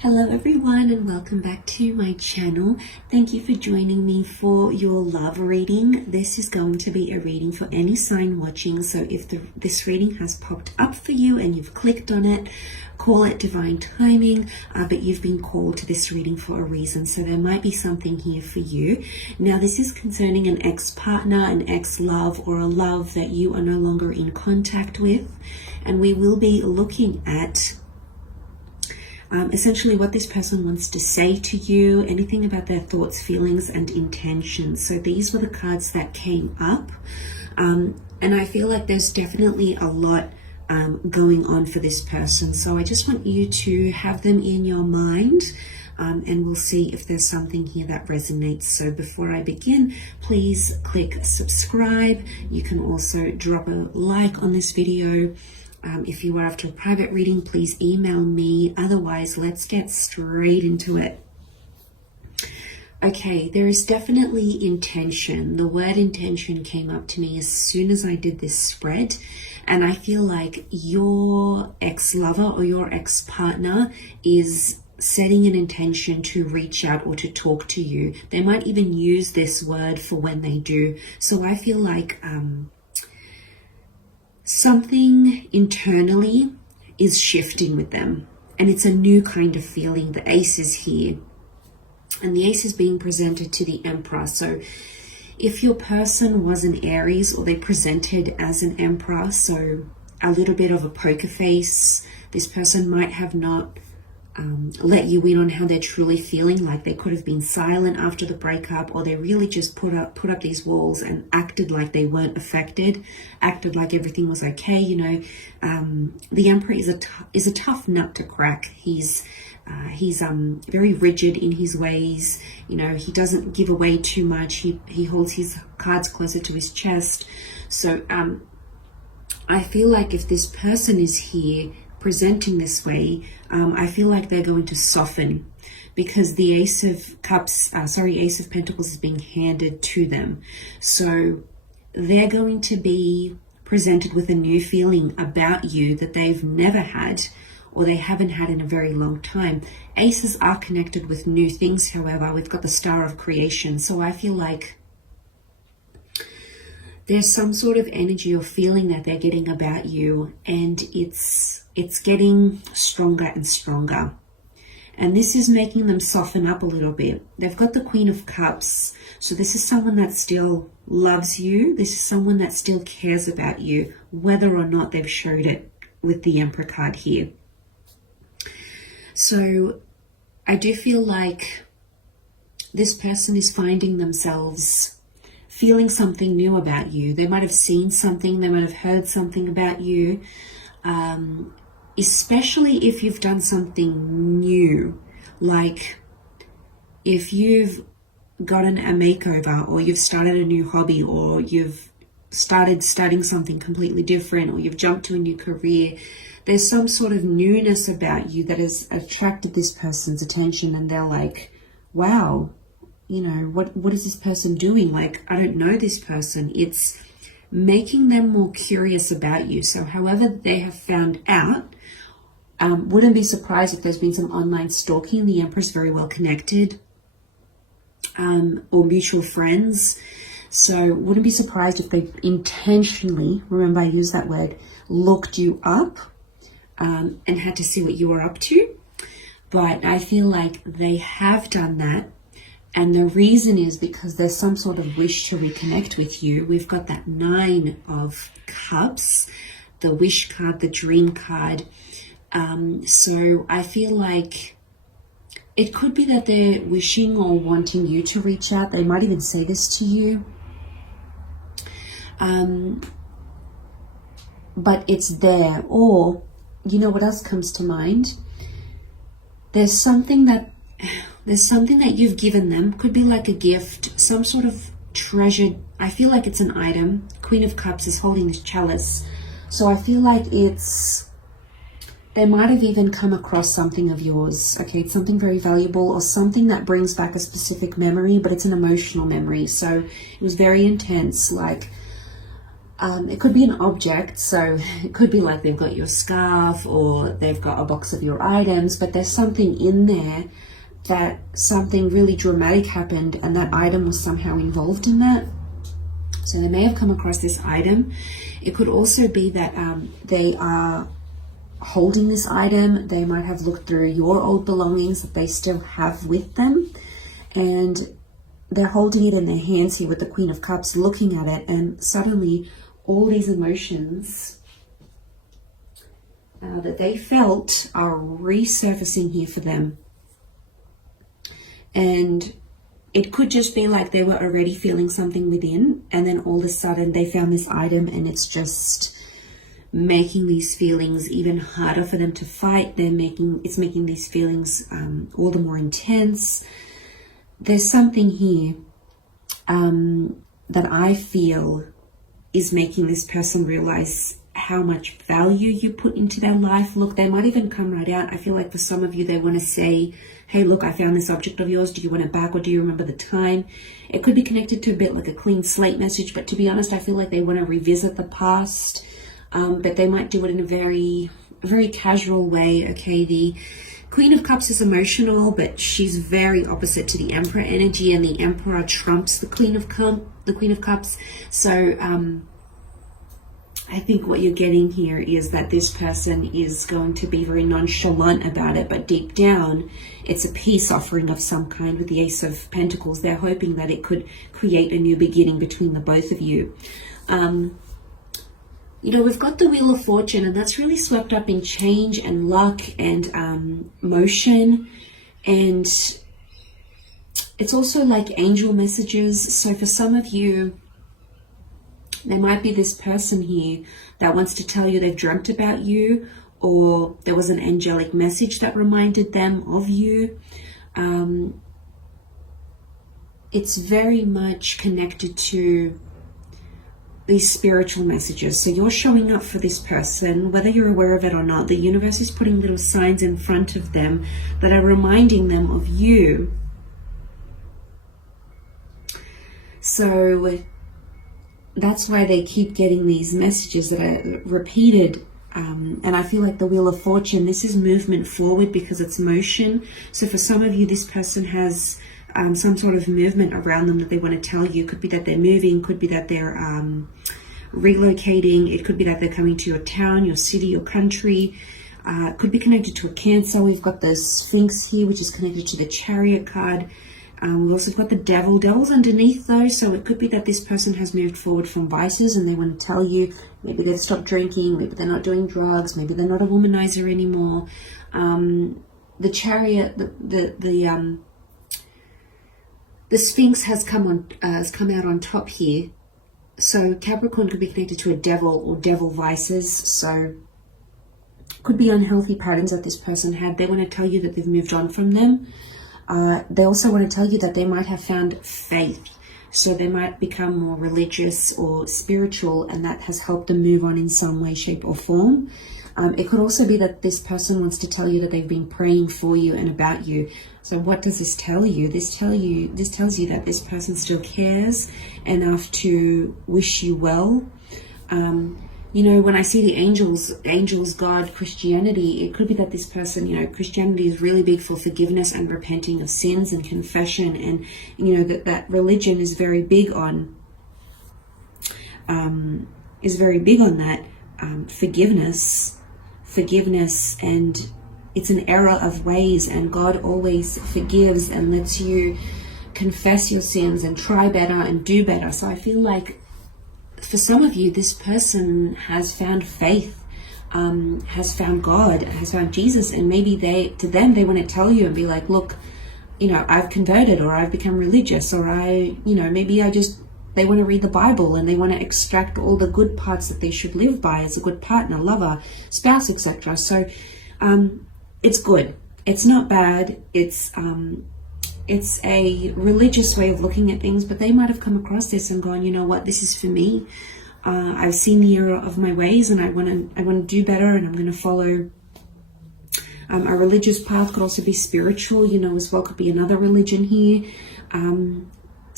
Hello everyone and welcome back to my channel. Thank you for joining me for your love reading. This is going to be a reading for any sign watching. So if this reading has popped up for you and you've clicked on it, call it divine timing, but you've been called to this reading for a reason. So there might be something here for you. Now this is concerning an ex-partner, an ex-love, or a love that you are no longer in contact with. And we will be looking at essentially what this person wants to say to you, anything about their thoughts, feelings, and intentions. So these were the cards that came up. And I feel like there's definitely a lot going on for this person. So I just want you to have them in your mind. And we'll see if there's something here that resonates. So before I begin, please click subscribe. You can also drop a like on this video. If you are after a private reading, please email me. Otherwise, let's get straight into it. Okay, there is definitely intention. The word intention came up to me as soon as I did this spread. And I feel like your ex-lover or your ex-partner is setting an intention to reach out or to talk to you. They might even use this word for when they do. So I feel like something internally is shifting with them, and it's a new kind of feeling. The ace is here, and the ace is being presented to the emperor. So if your person was an Aries, or they presented as an emperor, so a little bit of a poker face, this person might have not let you in on how they're truly feeling. Like they could have been silent after the breakup, or they really just put up these walls and acted like they weren't affected, acted like everything was okay. You know, the emperor is a tough nut to crack. He's very rigid in his ways. You know, he doesn't give away too much. He holds his cards closer to his chest. So I feel like if this person is here presenting this way, I feel like they're going to soften, because the Ace of Pentacles is being handed to them. So they're going to be presented with a new feeling about you that they've never had, or they haven't had in a very long time. Aces are connected with new things, however. We've got the Star of Creation. So I feel like there's some sort of energy or feeling that they're getting about you, and it's getting stronger and stronger. And this is making them soften up a little bit. They've got the Queen of Cups. So this is someone that still loves you. This is someone that still cares about you, whether or not they've showed it with the Emperor card here. So I do feel like this person is finding themselves feeling something new about you. They might have seen something, they might have heard something about you, especially if you've done something new, like if you've gotten a makeover, or you've started a new hobby, or you've started studying something completely different, or you've jumped to a new career. There's some sort of newness about you that has attracted this person's attention, and they're like, wow, you know, what is this person doing? Like, I don't know this person. It's making them more curious about you. So however they have found out, wouldn't be surprised if there's been some online stalking. The Emperor's very well connected, or mutual friends. So wouldn't be surprised if they intentionally, remember I use that word, looked you up and had to see what you were up to. But I feel like they have done that. And the reason is because there's some sort of wish to reconnect with you. We've got that Nine of Cups, the wish card, the dream card. So I feel like it could be that they're wishing or wanting you to reach out. They might even say this to you. But it's there. Or, you know what else comes to mind? There's something that you've given them. Could be like a gift, some sort of treasured, I feel like it's an item. Queen of Cups is holding this chalice. So I feel like they might have even come across something of yours. Okay, it's something very valuable, or something that brings back a specific memory, but it's an emotional memory. So it was very intense. Like, It could be an object, so it could be like they've got your scarf or they've got a box of your items, but there's something in there that something really dramatic happened and that item was somehow involved in that. So they may have come across this item. It could also be that they are holding this item. They might have looked through your old belongings that they still have with them, and they're holding it in their hands here with the Queen of Cups, looking at it, and suddenly all these emotions that they felt are resurfacing here for them. And it could just be like they were already feeling something within, and then all of a sudden they found this item and it's just making these feelings even harder for them to fight. It's making these feelings all the more intense. There's something here that I feel is making this person realize how much value you put into their life. Look, they might even come right out. I feel like for some of you, they want to say, hey, look, I found this object of yours. Do you want it back, or do you remember the time? It could be connected to a bit like a clean slate message, but to be honest, I feel like they want to revisit the past, but they might do it in a very, very casual way. Okay, the Queen of Cups is emotional, but she's very opposite to the Emperor energy, and the Emperor trumps the Queen of Cups. So I think what you're getting here is that this person is going to be very nonchalant about it, but deep down, it's a peace offering of some kind with the Ace of Pentacles. They're hoping that it could create a new beginning between the both of you. You know, we've got the Wheel of Fortune, and that's really swept up in change and luck and motion. And it's also like angel messages. So for some of you, there might be this person here that wants to tell you they've dreamt about you, or there was an angelic message that reminded them of you. It's very much connected to these spiritual messages. So you're showing up for this person, whether you're aware of it or not. The universe is putting little signs in front of them that are reminding them of you. So that's why they keep getting these messages that are repeated. And I feel like the Wheel of Fortune, this is movement forward because it's motion. So for some of you, this person has some sort of movement around them that they want to tell you. Could be that they're moving, could be that they're relocating. It could be that they're coming to your town, your city, your country. Could be connected to a Cancer. We've got the Sphinx here, which is connected to the Chariot card. We've also got the Devil. Devil's underneath though, so it could be that this person has moved forward from vices and they want to tell you maybe they've stopped drinking, maybe they're not doing drugs, maybe they're not a womanizer anymore. The Chariot, the Sphinx has come out on top here. So Capricorn could be connected to a devil or devil vices. So could be unhealthy patterns that this person had. They want to tell you that they've moved on from them. They also want to tell you that they might have found faith. So they might become more religious or spiritual, and that has helped them move on in some way, shape or form. It could also be that this person wants to tell you that they've been praying for you and about you. So what does this tell you? This tells you that this person still cares enough to wish you well. You know, when I see the angels, God, Christianity, it could be that this person, you know, Christianity is really big for forgiveness and repenting of sins and confession. And, you know, that religion is very big on, that forgiveness, and it's an era of ways, and God always forgives and lets you confess your sins and try better and do better. So I feel like for some of you, this person has found faith, has found God, has found Jesus, and maybe they want to tell you and be like, look, you know, I've converted, or I've become religious, or they want to read the Bible and they want to extract all the good parts that they should live by as a good partner, lover, spouse, etc. So it's good. It's not bad. It's a religious way of looking at things, but they might have come across this and gone, you know what, this is for me. I've seen the error of my ways, and I want to do better, and I'm going to follow a religious path. Could also be spiritual, you know, as well. Could be another religion here.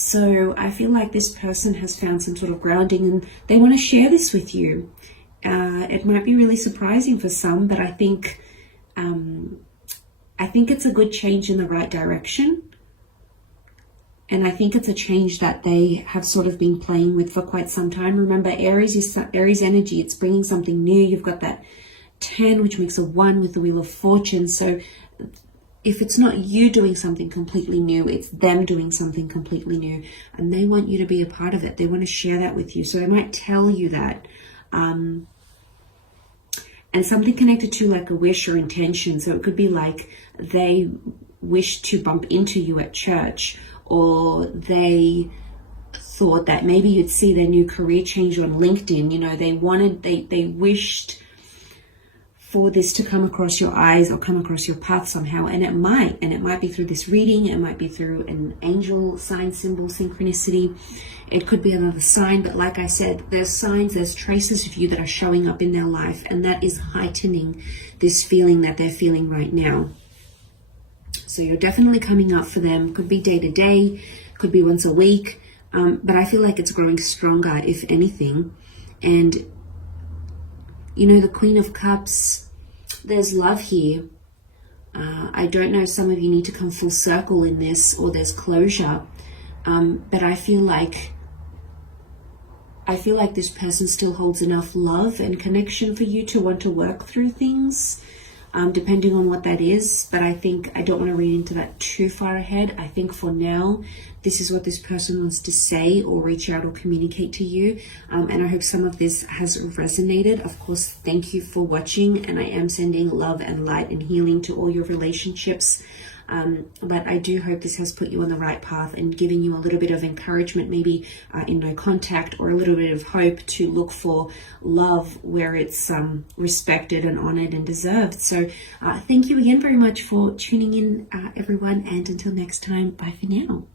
So I feel like this person has found some sort of grounding and they want to share this with you. It might be really surprising for some, but I think it's a good change in the right direction. And I think it's a change that they have sort of been playing with for quite some time. Remember, Aries is Aries energy. It's bringing something new. You've got that 10, which makes a 1 with the Wheel of Fortune. So if it's not you doing something completely new, it's them doing something completely new. And they want you to be a part of it. They want to share that with you. So they might tell you that. And something connected to like a wish or intention. So it could be like they wish to bump into you at church, or they thought that maybe you'd see their new career change on LinkedIn. You know, they wished for this to come across your eyes or come across your path somehow. And it might be through this reading. It might be through an angel sign, symbol, synchronicity. It could be another sign, but like I said, there's signs, there's traces of you that are showing up in their life, and that is heightening this feeling that they're feeling right now. So you're definitely coming up for them. Could be day to day, could be once a week, but I feel like it's growing stronger, if anything. And you know, the Queen of Cups, there's love here. I don't know, some of you need to come full circle in this, or there's closure. But I feel like this person still holds enough love and connection for you to want to work through things, depending on what that is. But I think I don't want to read into that too far ahead. I think for now, this is what this person wants to say or reach out or communicate to you. And I hope some of this has resonated. Of course, thank you for watching. And I am sending love and light and healing to all your relationships. But I do hope this has put you on the right path and giving you a little bit of encouragement, maybe in no contact, or a little bit of hope to look for love where it's respected and honored and deserved. So thank you again very much for tuning in, everyone. And until next time, bye for now.